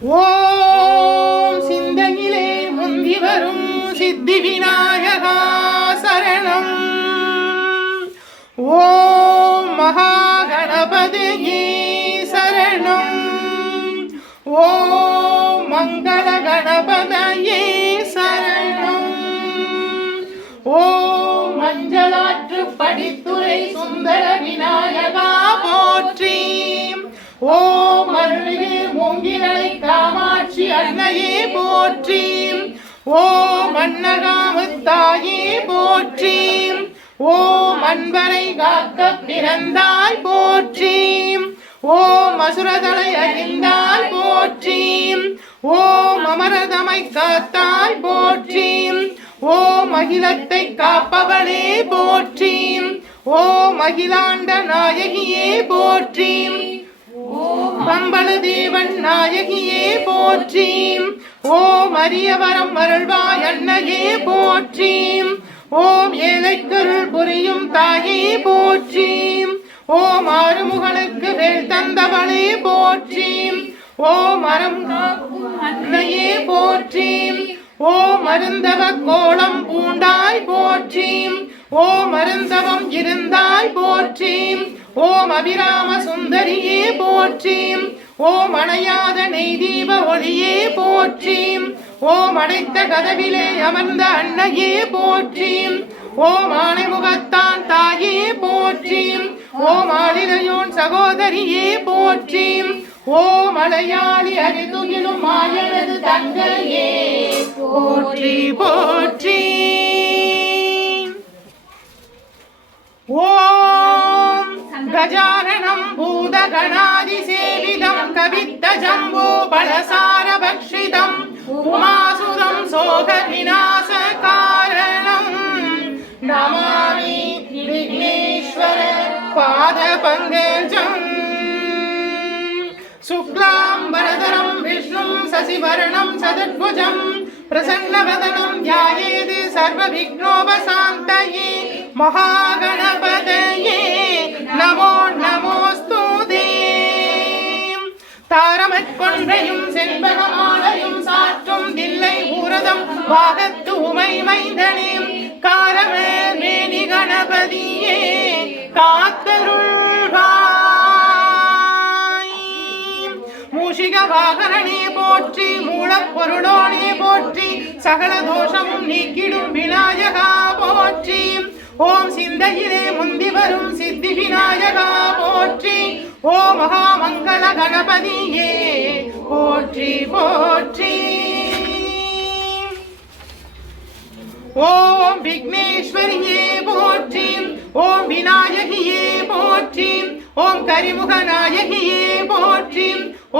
ஓம் சிந்தையிலே முந்தி வரும் சித்தி விநாயகா சரணம். ஓம் மகாகணபதியே சரணம். ஓம் மங்கள கணபதியே சரணம். ஓம் மஞ்சளாற்று படித்துறை சுந்தர விநாயகா போற்றி. ஓம் அருள்மிகு மூங்கிலை காமாட்சி அன்னையே போற்றி. ஓம் அன்னகாமுத்தாயே போற்றி. ஓம் அன்பரை காக்க பிறந்தாய் போற்றி. ஓம் அசுரதலை அறிந்தாய் போற்றி. ஓம் அமரதமை காத்தாய் போற்றி. ஓம் அகிலத்தை காப்பவளே போற்றி. ஓம் அகிலாண்ட நாயகியே போற்றி. பம்பள தேவன் நாயகியே போற்றி. ஓம் அரியவரம் அருள்வாய் அன்னையே போற்றி. ஓம் ஏழைக்கருள் புரியும் தாயே போற்றி. ஓம் ஆறுமுகனுக்கு வேல் தந்தவளே போற்றி. ஓம் அறம் காக்கும் அன்னையே போற்றி. ஓம் அருந்தவ கோலம் பூண்டாய் போற்றி. ஓம் அருந்தவம் இருந்தாய் போற்றி. ஓம் அபிராம சுந்தரியே போற்றி. ஓம் அணையாத நெய்தீப ஒளியே போற்றி. ஓம் அடைத்த கதவிலே அமர்ந்த அன்னையே போற்றி. ஓம் ஆணைமுகத்தான் தாயே போற்றி. ஓம் ஆளிலையோன் சகோதரியே போற்றி. ஓம் அலையாளி அறிதுகிலும் மாயனது தங்கையே போற்றி போற்றி. ஓம் கஜானனம் பூதகணாதி சேவிதம் கவித்த ஜம்போ பலசார பக்ஷிதம் உமாசுதம் சோக விநாச காரணம் நமாமி விக்னேஸ்வர பாத பங்கஜம். சுக்லாம் வரதரம் விஷ்ணும் சசிவர்ணம் சதுர்புஜம் பிரசன்னவதனம் ध्यायेत् सर्वविघ्नोपशान्तये மகாகணபதியே நமோ நமோஸ்துதே. தாரமற்கொன்றையும் செண்பகமாலையும் சாற்றும் தில்லை ஊரதம் வாகத்து உமை மைந்தனே காரமேர் மேனி கணபதியே காத்தருள்வாய். மூஷிக வாகனனே போற்றி. மூலப்பொருளோனே போற்றி. சகல தோஷமும் நீக்கிடும் விநாயகா போற்றி. ஓம் சிந்தையிலே முந்தி வரும் சித்தி விநாயகா போற்றி. ஓம் மகாமங்கள கணபதியே போற்றி போற்றி. ஓம் விக்னேஸ்வரியே போற்றி. ஓம் விநாயகியே போற்றி. ஓம் கரிமுக நாயகியே போற்றி.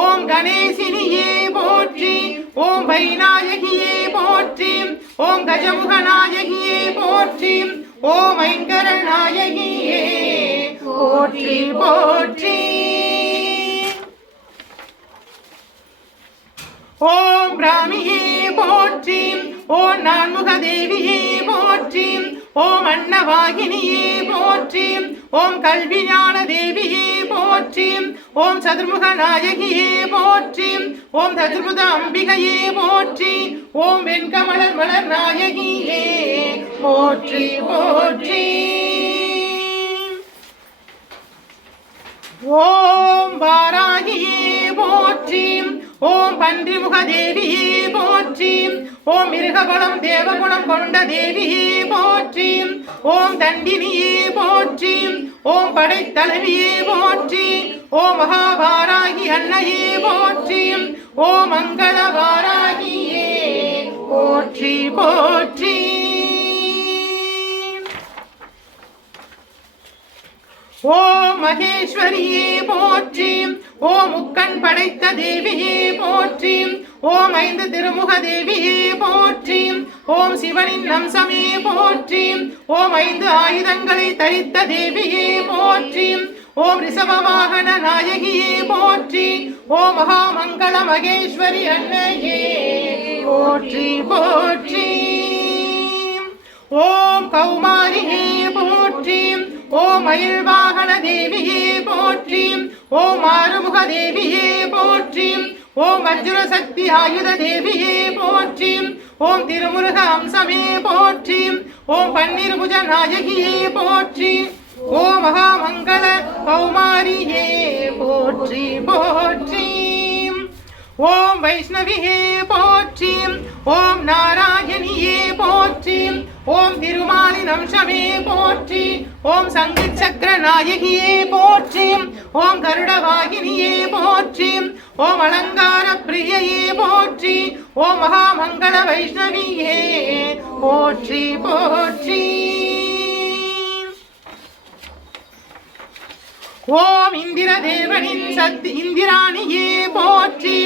ஓம் கணேசினியே போற்றி. ஓம் வைநாயகியே போற்றி. ஓம் கஜமுக நாயகியே போற்றி. ஓம் ஐங்கர நாயகியே போற்றி போற்றி. ஓம் பிராமியே போற்றி. ஓம் நான்முக தேவியே போற்றி. ஓம் அன்னவாகினியே போற்றி. ஓம் கல்வி ஞான தேவியே போற்றி. ஓம் சதுர்முக நாயகியே போற்றி. ஓம் சதுர்முக அம்பிகையே போற்றி. ஓம் வெண்கமலர் மலர் நாயகியே போற்றி போற்றி. ஓம் வாராகியே போற்றி. ஓம் பன்றிமுக தேவியே போற்றி. ஓம் மிருககுணம் தேவகுணம் கொண்ட தேவியே போற்றி. ஓம் தண்டினியே போற்றி. ஓம் படைத்தலைவியே போற்றி. ஓம் மகாவாராகி அன்னையே போற்றி. ஓம் மங்கள வாராகியே போற்றி போற்றி. ஓம் மகேஸ்வரியே போற்றி. ஓம் முக்கண் படைத்த தேவியே போற்றி. ஓம் ஐந்து திருமுக தேவியே போற்றி. ஓம் சிவனின் அம்சமே போற்றி. ஓம் ஐந்து ஆயுதங்களை தரித்த தேவியே போற்றி. ஓம் ரிஷப வாகன நாயகியே போற்றி. ஓம் மகாமங்கள மகேஸ்வரி அன்னையே போற்றி போற்றி. ஓம் கௌமாரியே போற்றி. ஓம் மயில் வாகன தேவியே போற்றி. ஓம் ஆறுமுக தேவியே போற்றி. ஓம் வஜ்ர சக்தி ஆயுத தேவியே போற்றி. ஓம் திருமுருக அம்சமே போற்றி. ஓம் பன்னிருபுஜ நாயகியே போற்றி. ஓம் மகாமங்கள கௌமாரியே போற்றி போற்றி. ஓம் வைஷ்ணவியே போற்றி. ஓம் நாராயணியே போற்றி. ஓம் திருமாலின் அம்சமே போற்றி. ஓம் சங்கு சக்கர நாயகியே போற்றி. ஓம் கருடவாகினியே போற்றி. ஓம் அலங்கார பிரியையே போற்றி. ஓம் மகாமங்கள வைஷ்ணவியே போற்றி போற்றி. ஓம் இந்திர தேவனின் சக்தி இந்திராணியே போற்றி.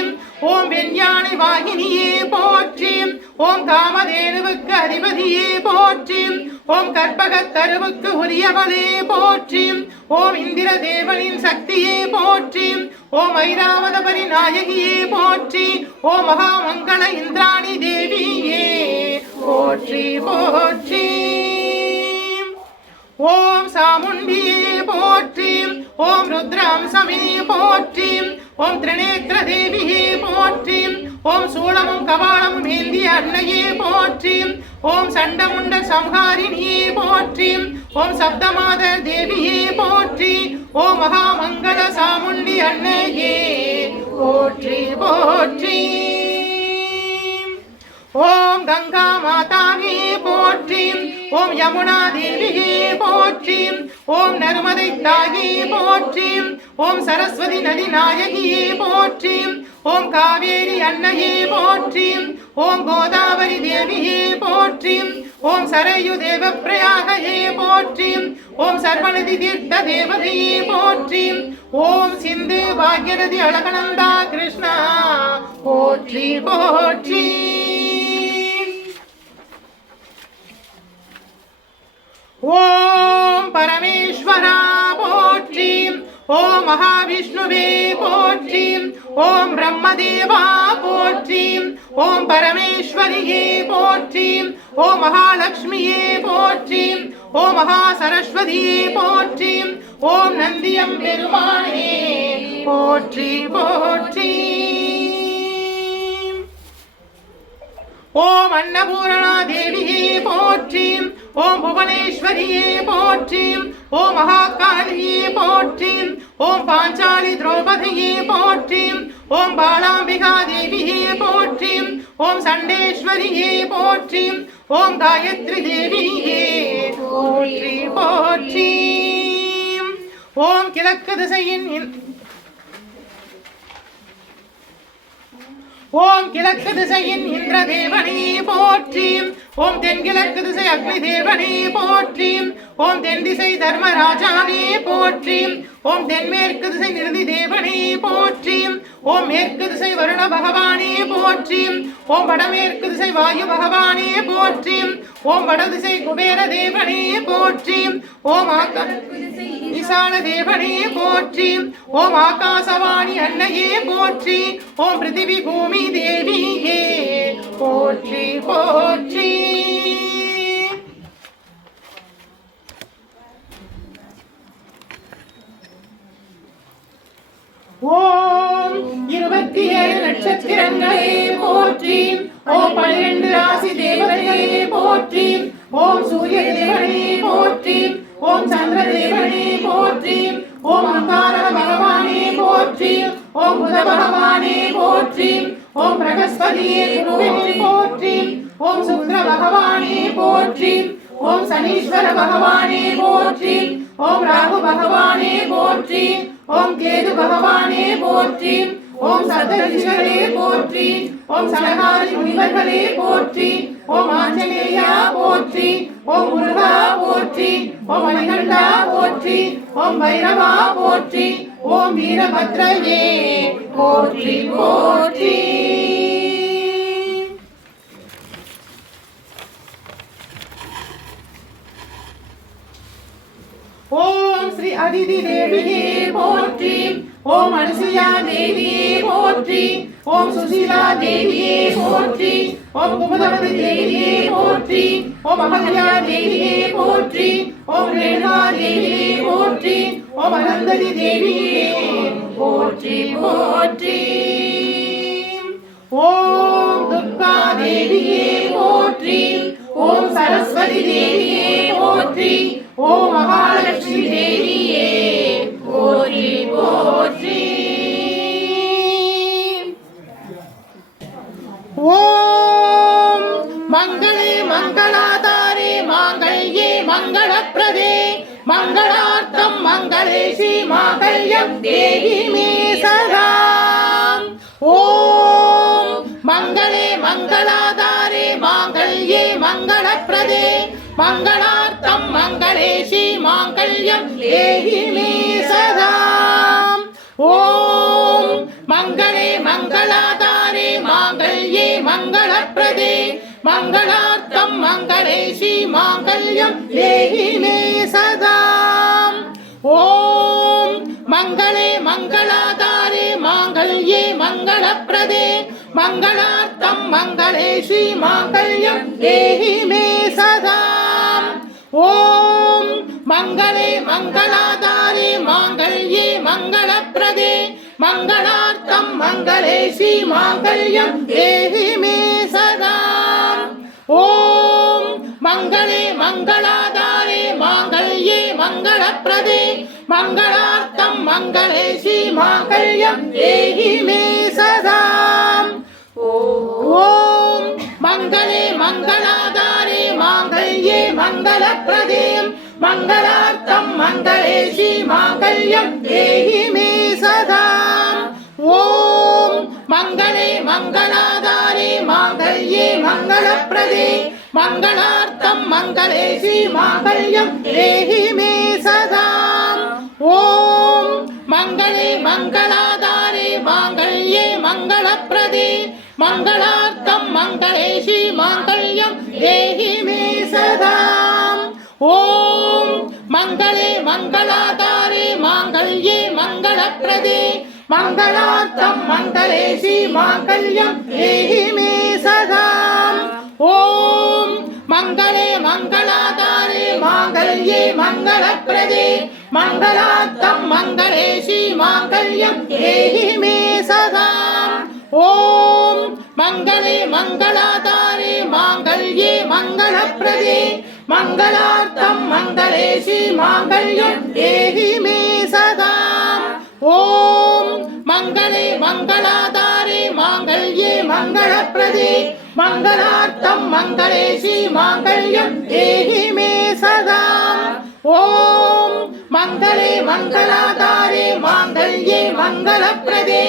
ஓம் வெண்யானை வாகினியே போற்றி. ஓம் காமதேனுவுக்கு அதிபதியே போற்றி. ஓம் கற்பகத்தருவுக்கு உரியவளே போற்றி. ஓம் இந்திர தேவனின் சக்தியே போற்றி. ஓம் ஐராவதபரி நாயகியே போற்றி. ஓம் மகாமங்கள இந்திராணி தேவியே போற்றி போற்றி. ஓம் சாமுண்டியே போற்றி. ஓம் ருத்ராம்சமே போற்றி. ஓம் திரிநேத்திர தேவியே போற்றி. ஓம் சூளமும் கபாலமும் ஏந்திய அன்னையே போற்றி. ஓம் சண்டமுண்ட சம்ஹாரிணியே போற்றி. ஓம் சப்தமாத தேவியே போற்றி. ஓம் மகாமங்கள சாமுண்டி அன்னையே போற்றி போற்றி. ஓம் கங்கா மாதாவே போற்றி. ஓம் யமுனா தேவியே போற்றி. ஓம் நர்மதை தாயே போற்றி. ஓம் சரஸ்வதி நதி நாயகியே போற்றி. ஓம் காவேரி அன்னையே போற்றி. ஓம் கோதாவரி தேவியே போற்றி. ஓம் சரையு தேவ பிரயாகையே போற்றி. ஓம் சர்வநதி தீர்த்த தேவதையே போற்றி. ஓம் சிந்து பாக்யரதி அழகனந்தா கிருஷ்ணா போற்றி போற்றி. ஓம் பரமேஸ்வரா போற்றி. ஓம் மகாவிஷ்ணுவே போற்றி. ஓம் பிரம்மதேவா போற்றி. ஓம் பரமேஸ்வரியே போற்றி. ஓம் மகாலட்சுமியே போற்றி. ஓம் மகா சரஸ்வதியே போற்றி. ஓம் நந்தியம் பெருமானே போற்றி போற்றி. ஓம் அன்னபூரணா தேவியே போற்றி. ஓம் புவனேஸ்வரியே போற்றி. ஓம் மகாகாளியே போற்றி. ஓம் பாஞ்சாலி திரௌபதியே போற்றி. ஓம் பாலாம்பிகா தேவியே போற்றி. ஓம் சண்டேஸ்வரியே போற்றி. ஓம் காயத்ரி தேவியே போற்றி போற்றி. ஓம் கிழக்கு திசையின் ஓம் கிழக்கு திசையின் இந்திர தேவனே போற்றி. ஓம் தென்கிழக்கு திசை அக்னி தேவனே போற்றி. ஓம் தென் திசை தர்மராஜானே போற்றி. ஓம் தென்மேற்கு திசை நிருதி தேவனே போற்றி. ஓம் மேற்கு திசை வருண பகவானே போற்றி. ஓம் வடமேற்கு திசை வாயு பகவானே போற்றி. ஓம் வடதிசை குபேர தேவனே போற்றி. ஓம் ஈசான தேவனே போற்றி. ஓம் ஆகாசவாணி அன்னையே போற்றி. ஓம் பிருத்திவி பூமி தேவியே போற்றி போற்றி. ஓம் 27 நட்சத்திரங்களே போற்றி. ஓம் 12 ராசி தேவதைகளே போற்றி. ஓம் சூரிய தேவனே போற்றி. ஓம் சந்திர தேவனே போற்றி. ஓம் அங்கார பகவானே போற்றி. ஓம் புத பகவானே போற்றி. ஓம் பிரகஸ்பதியே குருவே போற்றி. ஓம் சுக்கிர பகவானே போற்றி. ஓம் சனீஸ்வர பகவானே போற்றி. ஓம் ராகு பகவானே போற்றி. ஓம் கேது பகவானே போற்றி. ஓம் சப்தரிஷிகளே போற்றி. ஓம் சனகாதி முனிவர்களே போற்றி. ஓம் ஆஞ்சநேயா போற்றி. ஓம் முருகா போற்றி. ஓம் மணிகண்டா போற்றி. ஓம் பைரவா போற்றி. ஓம் வீரபத்ரயே போற்றி போற்றி. ஓம் ஸ்ரீ அதிதி தேவியே போற்றி. ஓம் அனுசுயா தேவியே போற்றி. ஓம் சுசீலா தேவியே போற்றி. ஓம் குமுதவதி தேவியே போற்றி. ஓம் அகல்யா தேவியே போற்றி. ஓம் ரேணுகா தேவியே போற்றி. ஓம் அனந்ததி தேவியே போற்றி போற்றி. பார்வதி தேவியே போற்றி, ஓம் மகாலட்சுமி தேவியே போற்றி போற்றி. ஓம் மங்களே மங்களாதாரே மாங்கல்யே மங்களப்ரதே மங்களார்த்தம் மங்களேஷி மாங்கல்யம் தேவி மே சதா. ஓம் மங்களே மங்களாதாரே மாங்கல்யே மங்களப்ரதே மங்களார்த்தம் மங்களேஷி மாங்கல்யம் தேவி மே சதா. ஓம் மங்களே மங்களாதாரே மாங்கல்யே மங்களப்ரதே மங்களார்த்தம் மங்களேஷி மாங்கல்யம் தேவி மே சதா. ஓம் மங்களே மங்களாதாரே மாங்கல்யே மங்களப்ரதே மங்களார்த்தம் மங்களேஷி மாங்கல்யம் தேவி மே சதா. ஓம் மங்களே மங்களாதாரே மாங்கல்யே மங்களப்ரதே மங்களார்த்தம் மங்களேஷி மாங்கல்யம் தேவி மே சதா. ஓம் மங்களே மங்களாதாரே மாங்கல்யே மங்களப்ரதே மங்களார்த்தம் மங்களேஷி மாங்கல்யம் தேவி மே சதா. ஓம் மங்களே மங்களாதாரே மாங்கல்யே மங்களப்ரதே மங்களார்த்தம் மங்களேஷி மாங்கல்யம் தேவி மே சதா. ஓம் மங்களே மங்களாதாரே மாங்கல்யே மங்களப்ரதே மங்களார்த்தம் மங்களேஷி மாங்கல்யம் தேவி மே சதா. ஓம் மங்களே மங்களாதாரே மாங்கல்யே மங்களப்ரதே மங்களார்த்தம் மங்களேஷி மாங்கல்யம் தேவி மே சதா. ஓம் மங்களே மங்களாதாரே மாங்கல்யே மங்களப்ரதே மங்களார்த்தம் மங்களேஷி மாங்கல்யம் தேவி மே சதா. ஓம் மங்களே மங்களாதாரே மாங்கல்யே மங்களப்ரதே மங்களார்த்தம் மங்களேஷி மாங்கல்யம் தேவி மே சதா. ஓம் மங்களே மங்களாதாரே மாங்கல்யே மங்களப்ரதே மங்களார்த்தம் மங்களேஷி மாங்கல்யம் தேவி மே சதா. ஓம் மங்களே மங்களாதாரே மாங்கல்யே மங்களப்ரதே மங்களார்த்தம் மங்களேஷி மாங்கல்யம் தேவி மே சதா. ஓம் மங்களே மங்களாதாரே மாங்கல்யே மங்களப்ரதே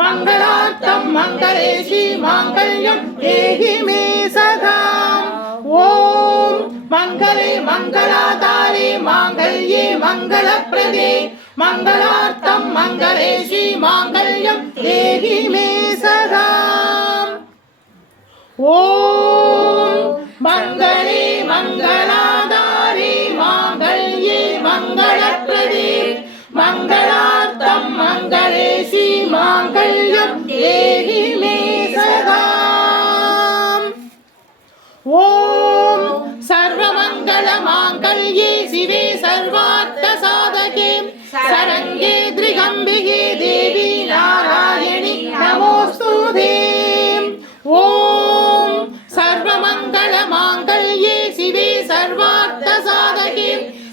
மங்களார்த்தம் மங்களேஷி மாங்கல்யம் தேவி மே சதா. ஓம் மங்களே மங்களாதாரே மாங்கல்யே மங்களப்ரதே மங்களார்த்தம் மங்களேஷி மாங்கல்யம் தேவி மே சதா. ஓம் மங்களே மங்களாதாரே மாங்கல்யே மங்களப்ரதே மங்களார்த்தம் மங்களேஷி மாங்கல்யம் தேவி மே சதா. ஓம் சர்வமங்கள மாங்கல்யே சிவே சர்வார்த்த சாதகே சரண்யே திரிகம்பிகே தேவி நாராயணி நமோஸ்துதே. ஓம் சர்வமங்கள மாங்கல்யே சிவே சர்வார்த்த சாதகே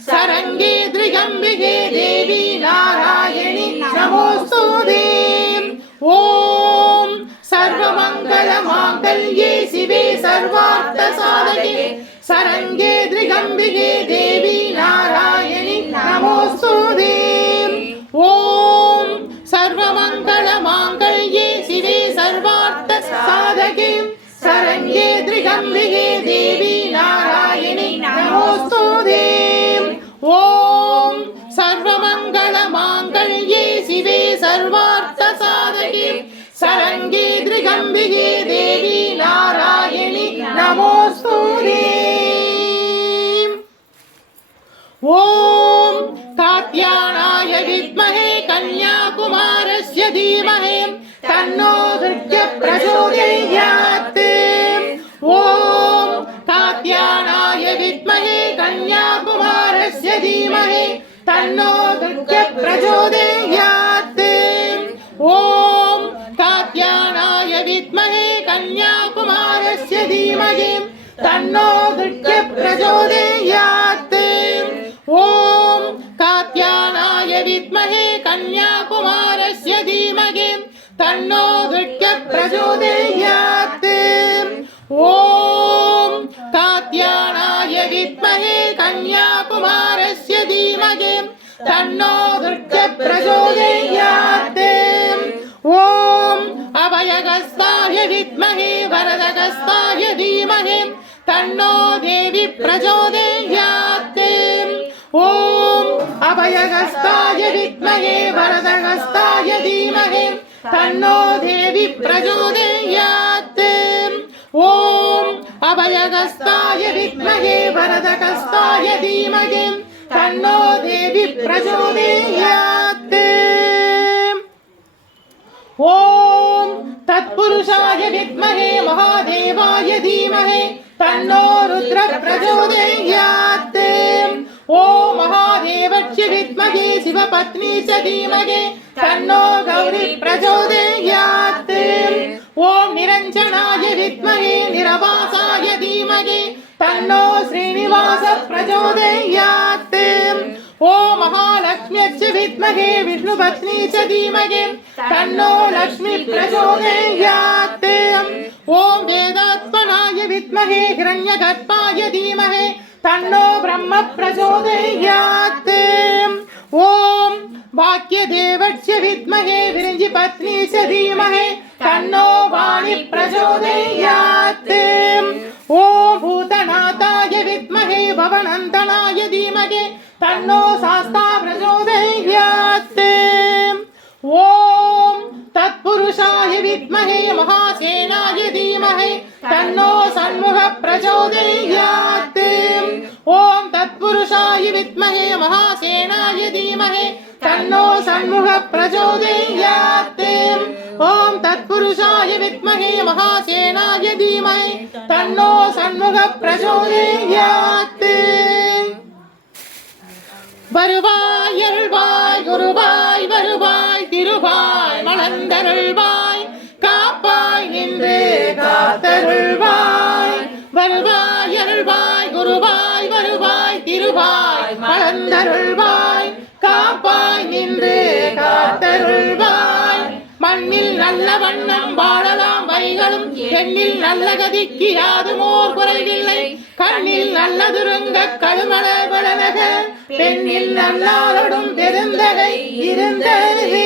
சரண்யே திரிகம்பிகே தேவி நாராயணி நமோஸ்துதே. ஓம் சர்வமங்கள மாங்கல்யே சிவே சர்வார்த்த சாதகே சரண்யே திரிகம்பிகே தேவி நாராயணி நமோஸ்துதே. ஓம் சர்வமங்கள மாங்கல்யே சிவே சர்வார்த்த சாதகே சரண்யே திரிகம்பிகே தேவி நாராயணி நமோஸ்துதே. ஓம் சர்வமங்கள மாங்கல்யே சிவே சர்வார்த்த சாதகே சரண்யே திரிகம்பிகே தேவி நாராயணி நமோஸ்துதே. ஓம் காத்யாயனாய வித்மஹே கன்யாகுமாரஸ்ய தீமஹி தன்னோ துர்கா பிரச்சோதயாத். ஓம் காத்யாயனாய வித்மஹே கன்யாகுமாரஸ்ய தீமஹி தன்னோ துர்கா பிரச்சோதயாத். ஓம் காத்யாயனாய வித்மஹே கன்யாகுமாரஸ்ய தீமஹி तन्नो दुर्गे प्रचोदयात्। ओम कात्यायनाय विद्महे कन्याकुमारस्य धीमहि तन्नो दुर्गे प्रचोदयात्। ओम कात्यायनाय विद्महे कन्याकुमारस्य धीमहि तन्नो दुर्गे प्रचोदयात्। ओम अभयहस्ताय विद्महे वरदहस्ताय धीमहि तन्नो देवी प्रचोदयात्। ओम अभयहस्ताय विद्महे वरदहस्ताय धीमहि तन्नो देवी प्रचोदयात्। ओम अभयहस्ताय विद्महे वरदहस्ताय धीमहि तन्नो देवी प्रचोदयात्। ओम तत्पुरुषाय विद्महे महादेवाय धीमहि तन्नो रुद्र प्रचोदयात्। ओम महादेवस्य विद्महे शिवपत्नी च धीमहि तन्नो गौरी प्रचोदयात्। ओम निरंजनाय विद्महे निरवासाय धीमहि तन्नो श्रीनिवास प्रचोदयात्। ओम महालक्ष्म्यश्च विद्महे विष्णुपत्नी च धीमहि तन्नो लक्ष्मी प्रचोदयात्। ओम वेदात्मनाय विद्महे हिरण्यगर्भाय धीमहि तन्नो ब्रह्म प्रचोदयात्। ओम वाक्यदेवस्य विद्महे विरञ्जिपत्नी च धीमहि तन्नो वाणी प्रचोदयात्। ओम भूतनाथाय विद्महे भवनन्दनाय धीमहि तन्नो शास्ता प्रचोदयात्। ओम तत्पुरुषाय विद्महे महासेनाय धीमहि तन्नो षण्मुख प्रचोदयात्। ओम तत्पुरुषाय विद्महे महासेनाय धीमहि तन्नो षण्मुख प्रचोदयात्। ओम तत्पुरुषाय विद्महे महासेनाय धीमहि तन्नो षण्मुख प्रचोदयात्। வருவாய் அருள்வாய் குருவாய் வருவாய் திருவாய் மலர்ந்தருள்வாய் காப்பாய் நின்று காத்தருள்வாய்। வருவாய் அருள்வாய் குருவாய் வருவாய் திருவாய் மலர்ந்தருள்வாய் காப்பாய் நின்று காத்தருள்வாய்। மண்ணில் நல்ல வண்ணம் வாழலாம் வைகளும் எண்ணில் நல்ல கதிக்கு யாதுமோர் குறைவில்லை। கண்ணில் நல்லதுருங்க கழுமல வளனக பெண்ணில் நல்லாரோடும் பெருந்தகை இருந்தது।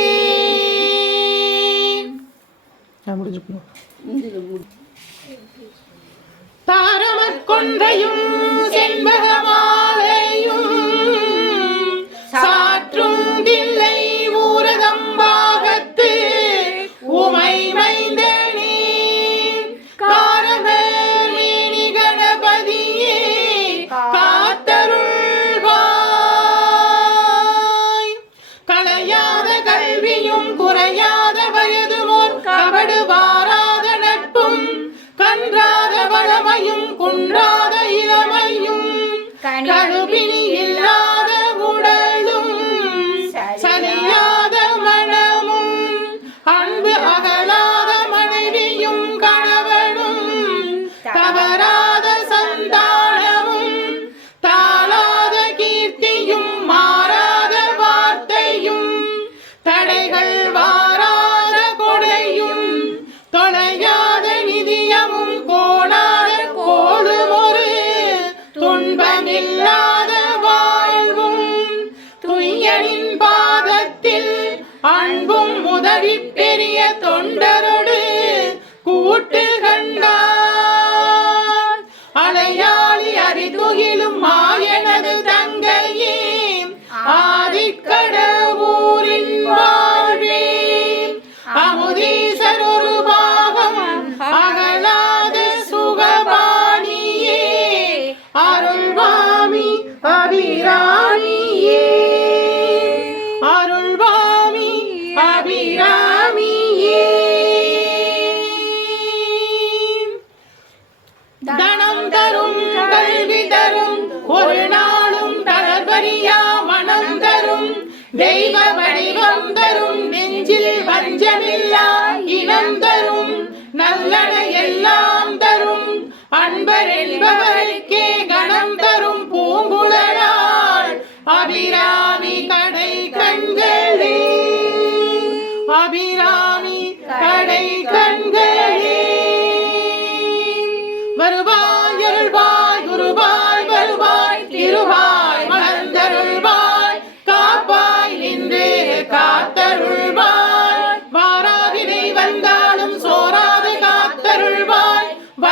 தாரமற்கொன்றையும் செண்பகமாலையும் சாற்றும் தில்லை ஊரகம்பாகத்து உமை மைந்தனே காரமேனி கணபதியே காத்தருள்வாய்। கலையாத கல்வியும் குறையாத வயதுமோர் கபடு வாராத நட்பும் கன்றாத வளமையும் குன்றாத இளமையும்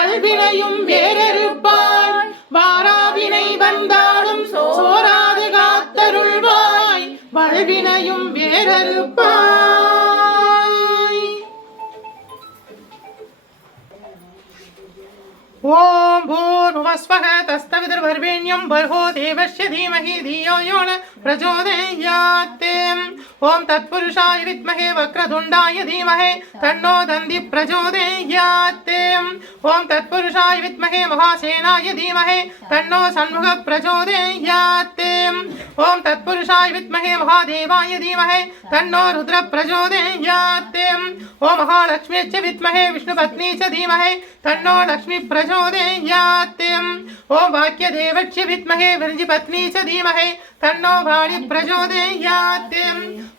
வல்வினையும் வேறறுப்பாய் வாராவினை வந்தாலும் சோராது காத்தருள்வாய் வல்வினையும் வேறறுப்பாய். ஓம் பூர்வஸ்வஹ தஸ்தவிதுர்வர்வேண்யம் பர்கோ தேவஸ்ய தீமஹி தியோ யோ ந பிரச்சோதயாத். ஓம் தத்புருஷாய வித்மஹே வக்ரதுண்டாய தீமஹி தன்னோ தந்தி பிரச்சோதயாத். ஓம் தத்புருஷாய வித்மஹே மகாசேனாய தீமஹி தன்னோ சண்முக பிரச்சோதயாத். ஓம் தத்புருஷாய வித்மஹே மகாதேவாய தீமஹி தன்னோ ருத்ர பிரச்சோதயாத். ஓம் மகாலக்ஷ்மியச்ச வித்மஹே விஷ்ணுபத்னி ச தீமஹி தன்னோ லக்ஷ்மி பிரச்சோதயாத். ஓம் வாக்யதேவச்ச வித்மஹே விருஞ்சிபத்னி ச தீமஹி தன்னோ வாணி பிரச்சோதயாத்.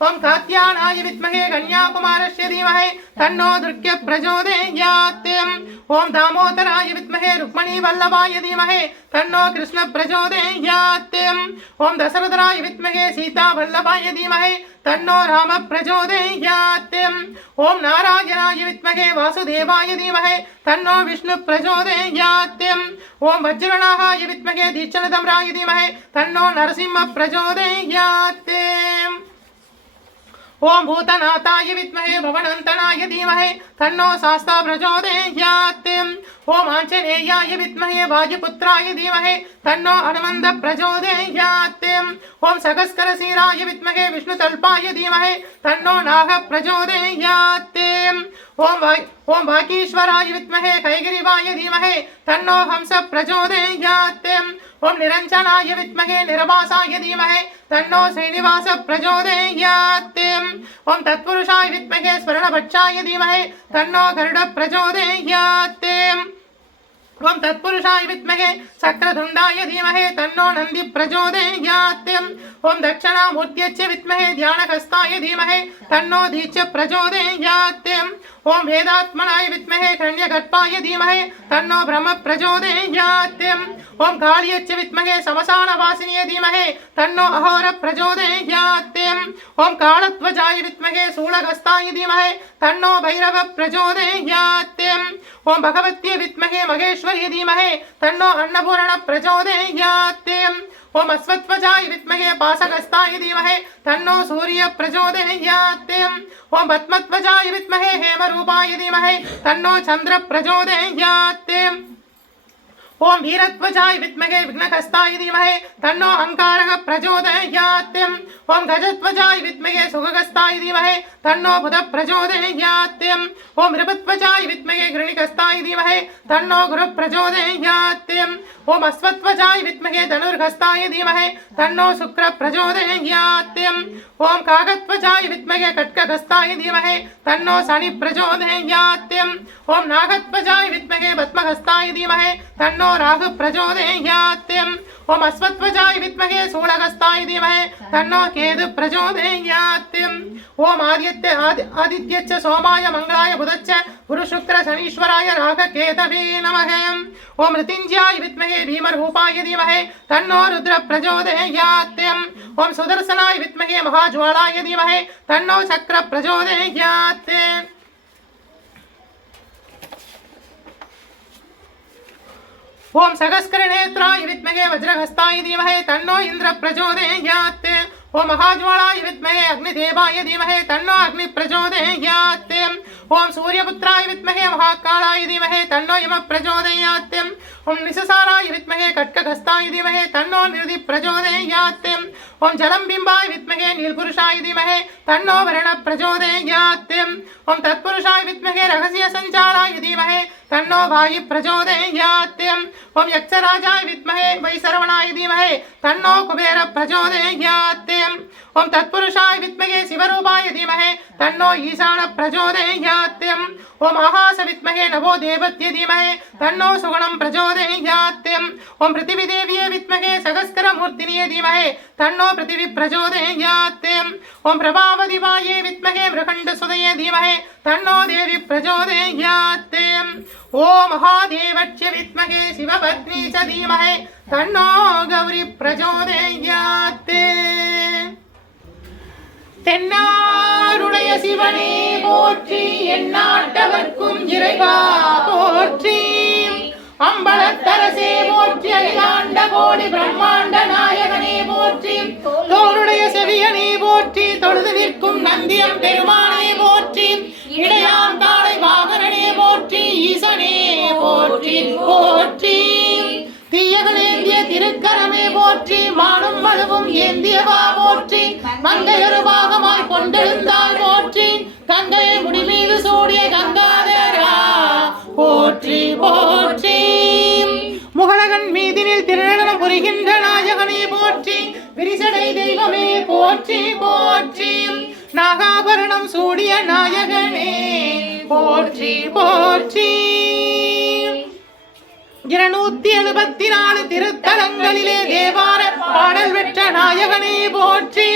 ஓம் காத்யானாய வித்மஹே கன்யாகுமாரஸ்ய தீமஹி தன்னோ துர்க்ய பிரச்சோதயாத். ஓம் தாமோதராய வித்மஹே ருக்மணி வல்லபாய தீமஹி தன்னோ கிருஷ்ண பிரச்சோதயாத். ஓம் தசரதராய வித்மஹே சீதா வல்லபாய தீமஹி தன்னோ ராம பிரச்சோதயாத். ஓம் நாராயணாய வித்மஹே வாசுதேவாய தீமஹி தன்னோ விஷ்ணு பிரச்சோதயாத். ஓம் வஜ்ரநாகாய வித்மஹே தீட்சணதம்ராய தீமஹி தன்னோ நரசிம்ம பிரச்சோதயாத். ஓம் பூதநாதாய வித்மஹே பவனந்தனாய தீமஹி தன்னோ சாஸ்தா பிரச்சோதயாத். ஓம் ஆஞ்சநேயாய வித்மஹே வாஜுபுத்ராய தீமஹி தன்னோ ஹனுமந்த பிரச்சோதயாத். ஓம் சகஸ்கரசீராய வித்மஹே விஷ்ணுதல்பாய தீமஹி தன்னோ நாக பிரச்சோதயாத். ஓம் வாகீஸ்வராய வித்மஹே கைகிரிவாய தீமஹி தன்னோ ஹம்ச பிரச்சோதயாத். ஓம் நிரஞ்சனாய வித்மஹே நிரபாசாய தீமஹி தன்னோ ஸ்ரீனிவாச பிரச்சோதயாத். ஓம் தத்புருஷாய வித்மஹே ஸ்வர்ணபட்சாய தீமஹி தன்னோ கருட பிரச்சோதயாத். ஓம் தத்புருஷாய வித்மஹே சக்ரதுண்டாய தீமஹி தன்னோ நந்தி பிரச்சோதயாத். ஓம் தட்சணாமூர்த்தியச்ச வித்மஹே தியானகஸ்தாய தீமஹி தன்னோ தீட்ச பிரச்சோதயாத். ஓம் வேதாத்மனாய வித்மஹே கிரண்யகர்ப்பாய தீமஹி தன்னோ பிரம்ம பிரச்சோதயாத். ஓம் காளியச்ச வித்மஹே சமசானவாசினிய தீமஹி தன்னோ அஹோர பிரச்சோதயாத். ஓம் காளத்வஜாய வித்மஹே சூலகஸ்தாய தீமஹி தன்னோ பைரவ பிரச்சோதயாத். ஓம் பகவத்யே வித்மஹே மகேஸ்வரிய தீமஹி தன்னோ அன்னபூரண பிரச்சோதயாத். ஓம் அஸ்வத்வஜாய வித்மஹே பாசகஸ்தாய தீமஹி தன்னோ சூரிய பிரச்சோதயாத். ஓம் பத்மத்வஜாய வித்மஹே ஹேமரூபாய தீமஹி தன்னோ சந்திர பிரச்சோதயாத். ஓம் வீரத்வஜாய வித்மஹே விக்னகஸ்தாய தீமஹி தன்னோ அங்காரக பிரச்சோதயாத். ஓம் கஜத்வஜாய வித்மஹே சுககஸ்தாய தீமஹி தன்னோ புத பிரச்சோதயாத். ஓம் ரிபத்வஜாய வித்மஹே கிருணிகஸ்தாய தீமஹி தன்னோ குரு பிரச்சோதயாத். ஓம் அஸ்வத்வஜாய வித்மஹே தனுர்ஹஸ்தாய தீமஹி தன்னோ சுக்ர பிரச்சோதயாத். ஓம் காகத்வஜாய வித்மஹே கட்ககஸ்தாய தீமஹி தன்னோ சனி பிரச்சோதயாத். ஓம் நாகத்வஜாய வித்மஹே பத்மஹஸ்தாய தீமஹி தன்னோ ராகு பிரச்சோதயாத். ஓம் அஸ்வத்வஜாய வித்மஹே சூலகஸ்தாய தீமஹி தன்னோ கேது பிரச்சோதயாத். ஓம் ஆதித்யச்ச சோமாய மங்களாய புதச்ச குரு சுக்ர சனீஸ்வராய ராக கேதவே நமக. ஓம் ரிதிஞ்சாய வித்மஹே பீமரூபாய தீமஹி தன்னோ ருத்ர பிரச்சோதயாத். ஓம் சுதர்சனாய வித்மஹே மகாஜ்வாலாய தீமஹி தன்னோ சக்ர பிரச்சோதயாத். ஓம் சகஸ்கரநேத்ராய வித்மஹே வஜ்ரஹஸ்தாய தீமஹி தன்னோ இந்திர பிரச்சோதயாத். ஓம் மகாஜ்வாலாய வித்மஹே அக்னிதேவாய தீமஹி தன்னோ அக்னி பிரச்சோதயாத். ஓம் சூரியபுத்ராய வித்மஹே மகாகாலாய தீமஹி தன்னோ யம பிரச்சோதயாத். ஓம் நிசசாராய வித்மஹே கட்ககஸ்தாய தீமஹி தன்னோ நிருதி பிரச்சோதயாத். ஓம் ஜலம்பிம்பாய வித்மஹே நீல்புருஷாய தீமஹி தன்னோ வருண பிரச்சோதயாத். ஓம் தத்புருஷாய வித்மஹே ரகசிய சஞ்சாராய தீமஹி தன்னோ வாயு பிரச்சோதயாத். ஓம் யக்ஷராஜாய வித்மஹே வைசரவணாய தீமஹி தன்னோ குபேர பிரச்சோதயாத். ஓம் தத்புருஷாய வித்மஹே சிவரூபாய தீமஹி தன்னோ ஈசான பிரச்சோதயாத். ஓம் ஆகாச வித்மஹே நவோ தேவத்ய தீமஹி தன்னோ சுகுணம் பிரச்சோதயாத். ஓம் பிருத்திவிதேவியே வித்மஹே சகஸ்கரமூர்த்தினியே தீமஹி தன்னோ பிருத்திவி பிரச்சோதயாத். ஓம் பிரபாவதிவாயே வித்மஹே மிருகண்டசுதயே தீமஹி தன்னோ தேவி பிரச்சோதயாத். ஓம் மகாதேவச்ய வித்மஹே சிவபத்னி ச தீமஹி தன்னோ கௌரி பிரச்சோதயாத். தென்னாடுடைய சிவனே போற்றி, எந்நாட்டவர்க்கும் இறைவா போற்றி. அகிலாண்ட கோடி பிரம்மாண்ட நாயகனே போற்றி தோளுடைய செவியனே போற்றி தொழுது நிற்கும் நந்தியம் பெருமானே போற்றி இடையாம் காளை வாகனனே போற்றி ஈசனே போற்றி போற்றி தீயகளேந்திய திருக்கரமே போற்றி மானும் வலுவும் ஏந்தியவா போற்றி மங்கையரு பாகமாய் கொண்டெழுந்தால் போற்றி கங்கையை முடிமீது சூடிய கங்காதரா போற்றி போற்றி முகலகன் மீதினில் திருநடனம் புரிகின்ற நாயகனே போற்றி விரிசடை தெய்வமே போற்றி போற்றி நாகாபரணம் சூடிய நாயகனே போற்றி போற்றி 274 திருத்தலங்களிலே தேவார பாடல் பெற்ற நாயகனே போற்றி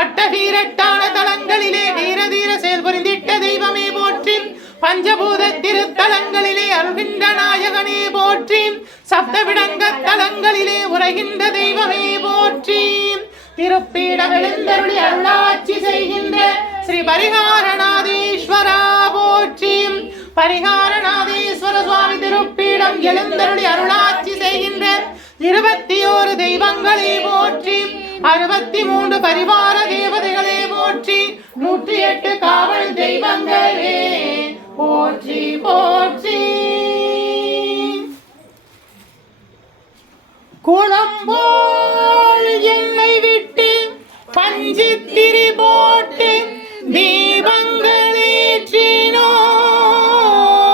அட்டவீரட்டான தலங்களிலே வீரதீர செயல் புரிந்திட்ட தெய்வமே போற்றி பஞ்சபூத திருத்தலங்களிலே அருகின்ற நாயகனே போற்றி சப்தவிடங்க தலங்களிலே உரைகின்ற தெய்வமே போற்றி திருப்பீடம் எழுந்தருளி அருளாட்சி செய்கின்ற ஸ்ரீ பரிகாரநாதீஸ்வரா போற்றி பரிகாரநாதீஸ்வர சுவாமி திருப்பீடம் எழுந்தருளி அருளாட்சி செய்கின்ற 21 தெய்வங்களே போற்றி 63 பரிவார தேவதைகளே போற்றி 108 காவல் தெய்வங்களே போற்றி போற்றி குளம்போல் என்னை விட்டு பஞ்சித்திரி போட்டு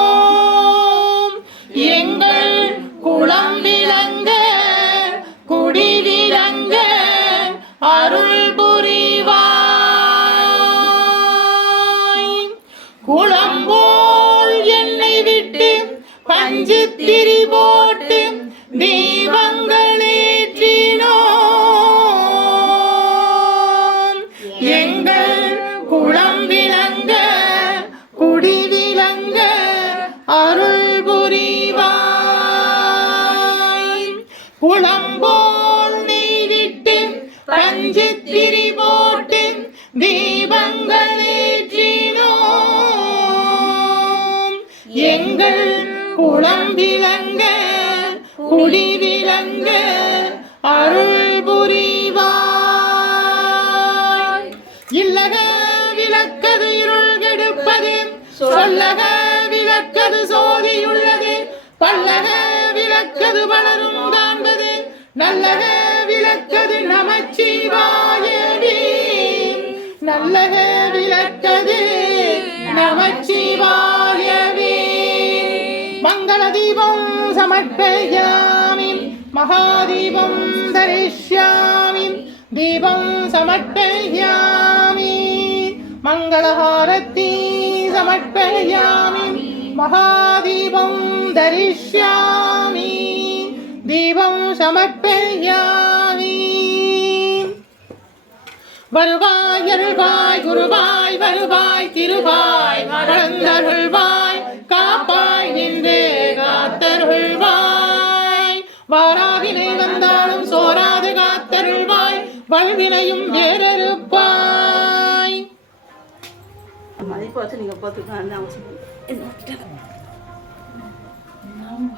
தீபங்களேற்றினோம் எங்கள் குளம் விளங்க குடி விளங்க அருள் புரிவாய் குளம்போல் என்னை விட்டு பஞ்சித்திரி போட்டு தீபங்களேற்றினோம் எங்கள் குளம் விளங்க குடி விளங்க அருள் புரிவாய் குளம்போல் நெய் விட்டு பஞ்சித்திரி போட்டு தீபங்களேற்றினோம் எங்கள் குளம் விளங்க குடி விளங்க அருள் புரிவாய் இல்லக விளக்கது இருள் கெடுப்பது சொல்லக விளக்கது சோதியுள்ளது பல்லக விளக்கது வளரும் காண்பது நல்லக விளக்கது நமச்சிவாயவே நல்லக விளக்கது நமச்சிவாயவே மங்கள தீபம் சமர்ப்பயாமி மகாதீபம் தரிஷ்யாமி தீபம் சமர்ப்பயாமி மங்களஹாரதி சமர்ப்பயாமி மகாதீபம் தரிஷ்யாமி தீபம் சமர்ப்பயாமி வருவாய் அருள்வாய் குருவாய் வருவாய் திருவாய் வளர்ந்தருள்வாய் காப்பாய் நின்று காத்தருள்வாய் வாராவினை வந்தாலும் சோராது காத்தருள்வாய் வல்வினையும் வேறறுப்பாய் மதிப்பு வச்சு நீங்க பார்த்துக்கலாம்